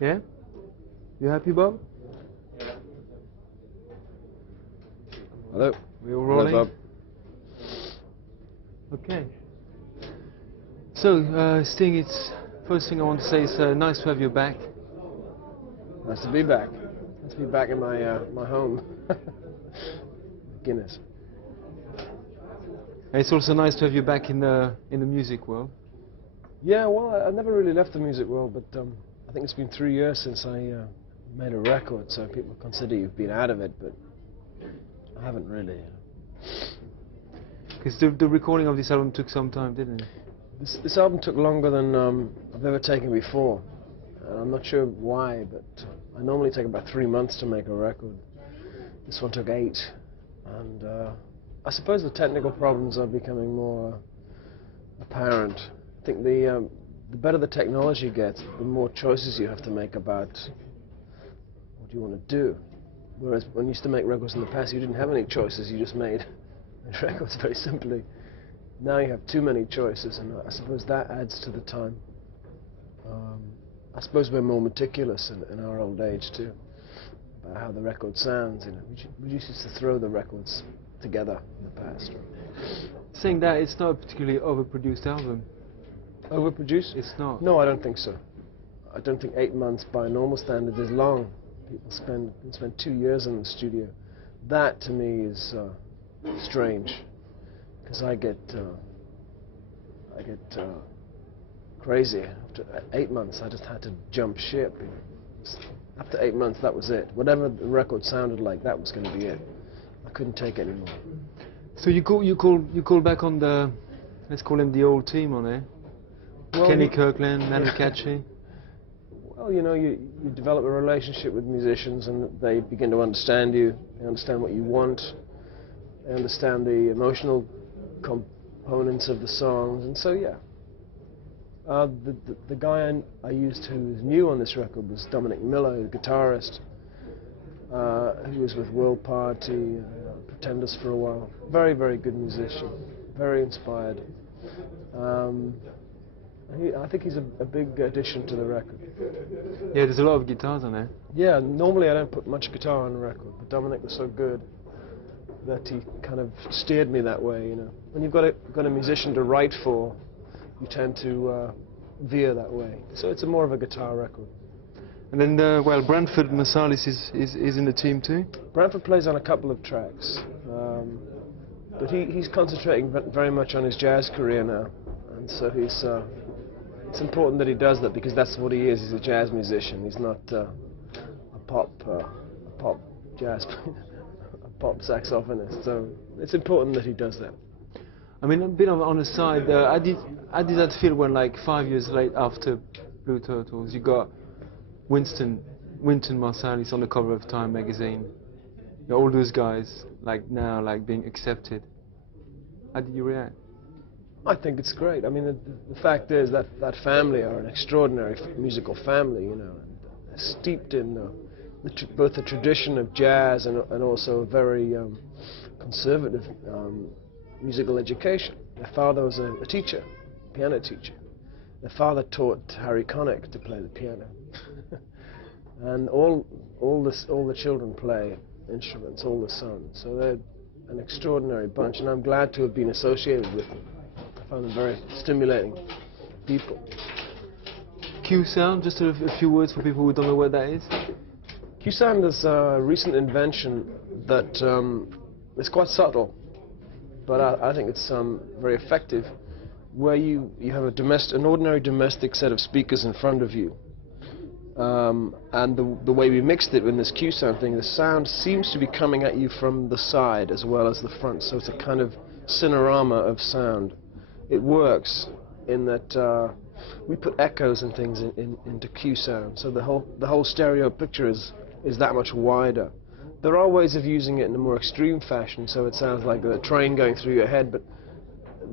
Yeah? You happy, Bob? Hello. We all rolling? Hello, Bob. Okay. So, Sting, it's first thing I want to say is nice to have you back. Nice to be back. Nice to be back in my my home. Guinness. And it's also nice to have you back in the music world. Yeah, well, I never really left the music world, but I think it's been 3 years since I made a record, so people consider you've been out of it, but I haven't really. Because the recording of this album took some time, didn't it? This album took longer than I've ever taken before. And I'm not sure why, but I normally take about 3 months to make a record. This one took 8, and I suppose the technical problems are becoming more apparent. I think the better the technology gets, the more choices you have to make about what you want to do. Whereas when you used to make records in the past, you didn't have any choices, you just made records very simply. Now you have too many choices, and I suppose that adds to the time. I suppose we're more meticulous in our old age too, about how the record sounds. You know, we used to throw the records together in the past. Saying that, it's not a particularly overproduced album. Overproduced? It's not. No, I don't think so. I don't think 8 months by normal standards is long. People spend 2 years in the studio. That to me is strange, because I get crazy. After 8 months, I just had to jump ship. After 8 months, that was it. Whatever the record sounded like, that was going to be it. I couldn't take it anymore. So you call back on the, let's call him the old team on it. Well, Kenny Kirkland, Nana Catchy. Well, you know, you develop a relationship with musicians, and they begin to understand you. They understand what you want. They understand the emotional components of the songs, and so yeah. The guy I used who was new on this record was Dominic Miller, the guitarist, who was with World Party, Pretenders for a while. Very, very good musician, very inspired. I think he's a big addition to the record. Yeah, there's a lot of guitars on there. Yeah, normally I don't put much guitar on the record, but Dominic was so good that he kind of steered me that way. You know, when you've got a musician to write for, you tend to veer that way. So it's more of a guitar record. And then, well, Branford Marsalis is in the team too? Branford plays on a couple of tracks, but he's concentrating very much on his jazz career now, and so it's important that he does that, because that's what he is. He's a jazz musician. He's not a pop jazz, a pop saxophonist. So it's important that he does that. I mean, a bit on the side, how did that feel when, like, 5 years late after Blue Turtles, you got Wynton Marsalis on the cover of Time magazine? You know, all those guys, like, now, like, being accepted. How did you react? I think it's great. I mean, the fact is that family are an extraordinary musical family, you know, and steeped in both the tradition of jazz and also a very conservative musical education. Their father was a teacher, piano teacher. Their father taught Harry Connick to play the piano, and all the children play instruments, all the sons. So they're an extraordinary bunch, and I'm glad to have been associated with them. I find them very stimulating people. Q sound, just a few words for people who don't know what that is. Q sound is a recent invention that is quite subtle, but I think it's very effective, where you have an ordinary domestic set of speakers in front of you, and the way we mixed it with this Q sound thing, the sound seems to be coming at you from the side as well as the front, so it's a kind of cinerama of sound. It works in that we put echoes and things into Q sound, so the whole stereo picture is that much wider. There are ways of using it in a more extreme fashion, so it sounds like a train going through your head, but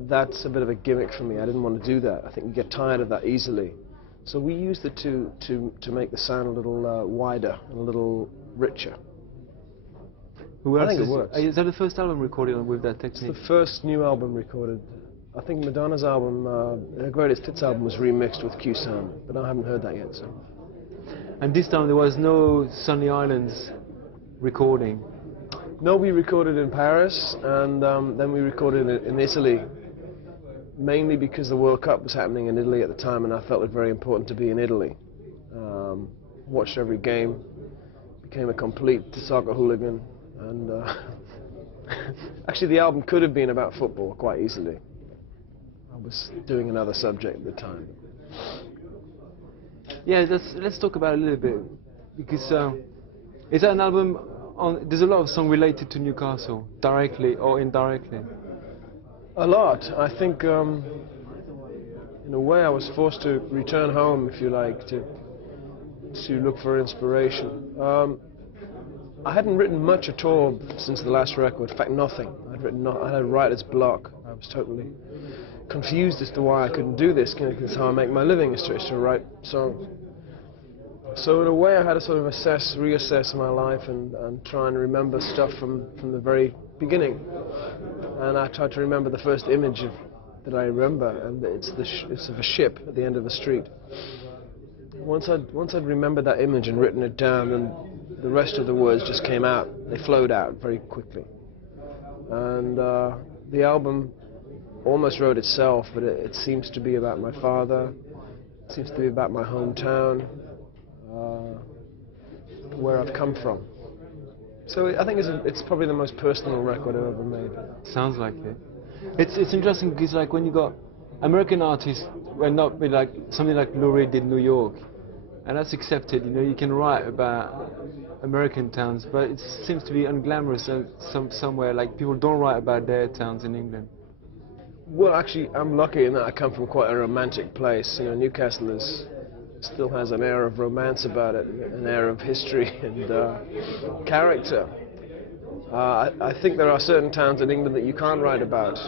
that's a bit of a gimmick for me. I didn't want to do that. I think you get tired of that easily. So we used it to make the sound a little wider and a little richer. I think it works. Is that the first album recorded with that technique? It's the first new album recorded. I think Madonna's album, her Greatest Hits album, was remixed with Q sound, but I haven't heard that yet. So. And this time there was no Sunny Islands recording. No, we recorded in Paris, and then we recorded it in Italy, mainly because the World Cup was happening in Italy at the time, and I felt it very important to be in Italy. Watched every game, became a complete soccer hooligan, and actually the album could have been about football quite easily. I was doing another subject at the time. Yeah, let's talk about it a little bit, because is that an album there's a lot of songs related to Newcastle, directly or indirectly? A lot. I think in a way I was forced to return home, if you like, to look for inspiration. I hadn't written much at all since the last record, in fact nothing. I had a writer's block. I was totally confused as to why I couldn't do this, because how I make my living is to write songs. So in a way I had to sort of reassess my life and try and remember stuff from the very beginning. And I tried to remember the first image that I remember, and it's of a ship at the end of the street. Once I'd remembered that image and written it down, then the rest of the words just came out. They flowed out very quickly. And the album almost wrote itself, but it seems to be about my father. It seems to be about my hometown, where I've come from. So I think it's probably the most personal record I've ever made. Sounds like it. It's interesting because like when you got American artists, well, not like something like Lou Reed did New York, and that's accepted. You know, you can write about American towns, but it seems to be unglamorous somewhere. Like people don't write about their towns in England. Well, actually, I'm lucky in that I come from quite a romantic place. You know, Newcastle still has an air of romance about it, an air of history and character. I think there are certain towns in England that you can't write about.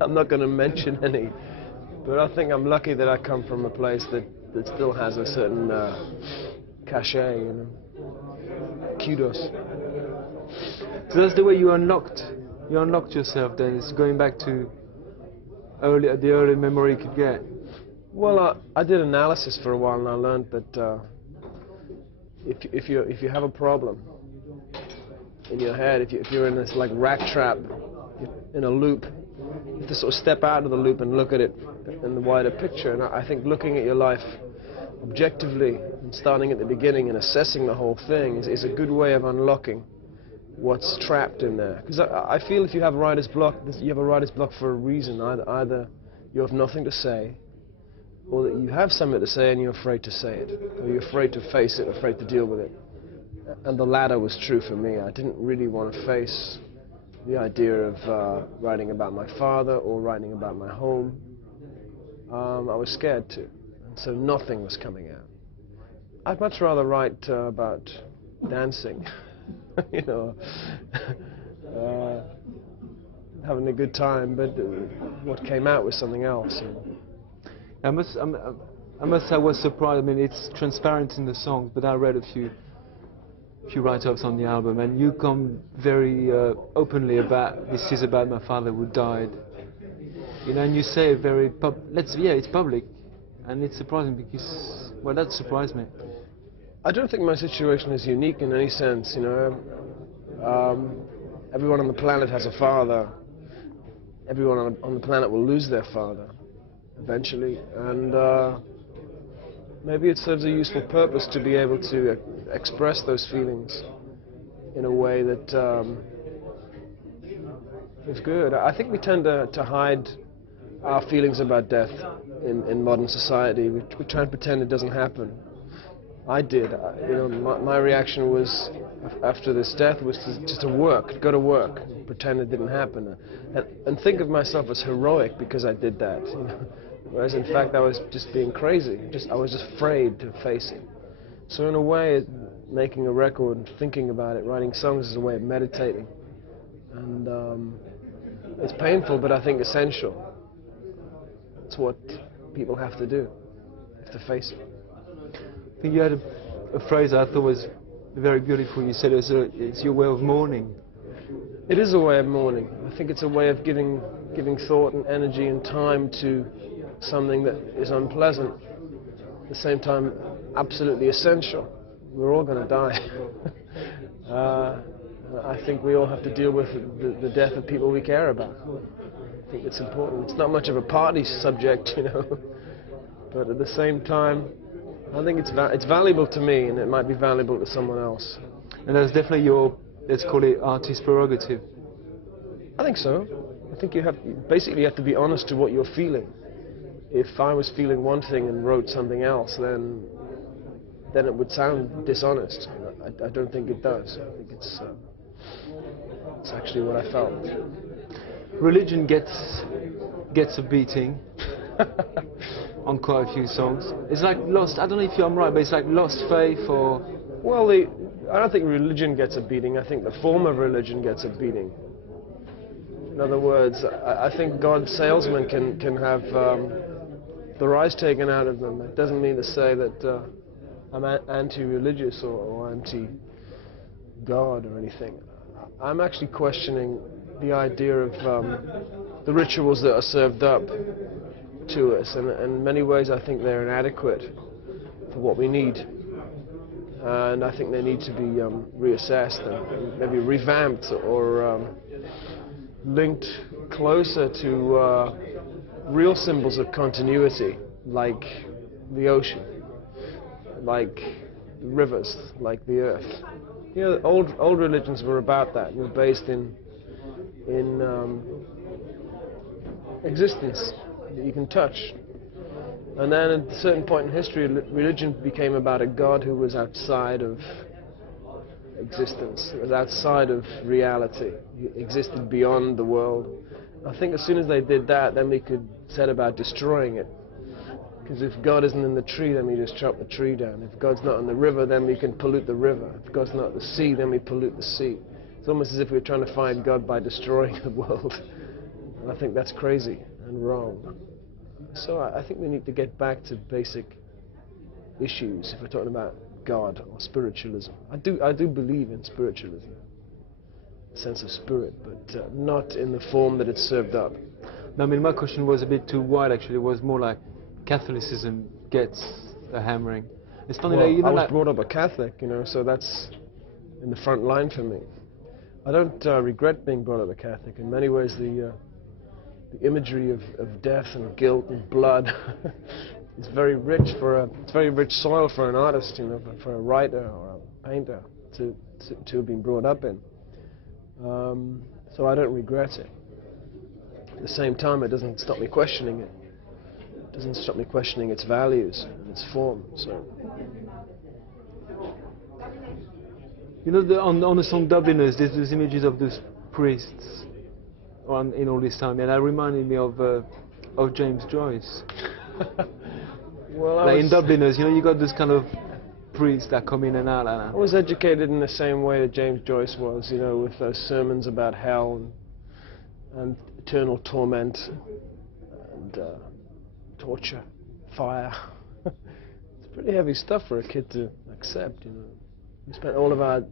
I'm not going to mention any, but I think I'm lucky that I come from a place that still has a certain cachet, you know. Kudos. So that's the way you unlocked yourself then, it's going back to the early memory you could get. Well, I did analysis for a while, and I learned that if you have a problem in your head, if you're in this like rat trap, in a loop, you have to sort of step out of the loop and look at it in the wider picture. And I think looking at your life objectively and starting at the beginning and assessing the whole thing is a good way of unlocking what's trapped in there. Because I feel if you have writer's block, you have a writer's block for a reason. Either you have nothing to say, or that you have something to say and you're afraid to say it, or you're afraid to face it, afraid to deal with it. And the latter was true for me. I didn't really want to face the idea of writing about my father or writing about my home. I was scared to, and so nothing was coming out. I'd much rather write about dancing, you know, having a good time, but what came out was something else. I must say I was surprised. I mean, it's transparent in the songs, but I read a few write-ups on the album, and you come very openly about this is about my father who died. You know, and you say very it's public, and it's surprising because, well, that surprised me. I don't think my situation is unique in any sense. You know, everyone on the planet has a father. Everyone on the planet will lose their father eventually, and maybe it serves a useful purpose to be able to express those feelings in a way that is good. I think we tend to hide our feelings about death in modern society. We try and pretend it doesn't happen. I did. You know, my reaction was after this death was just to go to work, pretend it didn't happen, and think of myself as heroic because I did that. You know? Whereas in fact I was just being crazy. I was just afraid to face it. So in a way, making a record, thinking about it, writing songs is a way of meditating. And it's painful, but I think essential. It's what people have to do. They have to face it. I think you had a phrase I thought was very beautiful. You said it's your way of mourning. It is a way of mourning. I think it's a way of giving thought and energy and time to something that is unpleasant. At the same time, absolutely essential. We're all going to die. I think we all have to deal with the death of people we care about. I think it's important. It's not much of a party subject, you know, but at the same time, I think it's valuable to me, and it might be valuable to someone else. And that's definitely your, let's call it, artist prerogative. I think so. I think you have to be honest to what you're feeling. If I was feeling one thing and wrote something else, then it would sound dishonest. I don't think it does. I think it's actually what I felt. Religion gets a beating on quite a few songs. It's like lost, I don't know if I'm right, but it's like lost faith or... Well, I don't think religion gets a beating. I think the form of religion gets a beating. In other words, I think God's salesmen can have the rice taken out of them. It doesn't mean to say that I'm anti-religious or anti-God or anything. I'm actually questioning the idea of the rituals that are served up to us, and in many ways I think they're inadequate for what we need, and I think they need to be reassessed and maybe revamped or linked closer to real symbols of continuity, like the ocean, like the rivers, like the earth. You know, old religions were about that. Were based in existence that you can touch. And then at a certain point in history, religion became about a God who was outside of existence, was outside of reality. He existed beyond the world. I think as soon as they did that, then we could set about destroying it. Because if God isn't in the tree, then we just chop the tree down. If God's not in the river, then we can pollute the river. If God's not in the sea, then we pollute the sea. It's almost as if we're trying to find God by destroying the world. And I think that's crazy and wrong. So I think we need to get back to basic issues if we're talking about God or spiritualism. I do believe in spiritualism, a sense of spirit, but not in the form that it's served up. No, I mean, my question was a bit too wide, actually. It was more like Catholicism gets a hammering. It's funny, Well, like, you know, I was like, brought up a Catholic, you know, so that's in the front line for me. I don't regret being brought up a Catholic. In many ways, the imagery of death and guilt and blood is very rich it's very rich soil for an artist, you know, for a writer or a painter to have been brought up in. So I don't regret it. At the same time, it doesn't stop me questioning it. It doesn't stop me questioning its values and its form. So. you know, on the song Dubliners, there's those images of those priests in all this time, and that reminded me of James Joyce. Well, like in Dubliners, you know, you got this kind of priests that come in and out. I was educated in the same way that James Joyce was, you know, with those sermons about hell and eternal torment and torture, fire. It's pretty heavy stuff for a kid to accept, you know. We spent all of our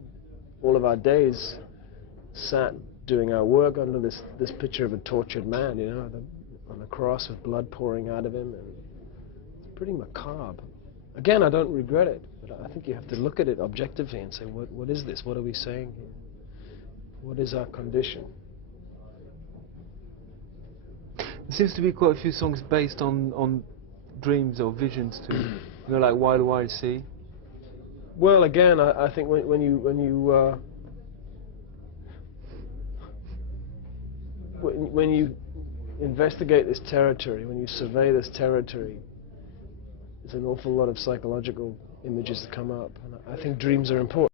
days sat doing our work under this picture of a tortured man, you know, on the cross with blood pouring out of him, and it's pretty macabre. Again, I don't regret it, but I think you have to look at it objectively and say, what is this? What are we saying here? What is our condition? There seems to be quite a few songs based on dreams or visions too. You know, like Wild Wild Sea. Well, again, I think when you investigate this territory, when you survey this territory, there's an awful lot of psychological images that come up. And I think dreams are important.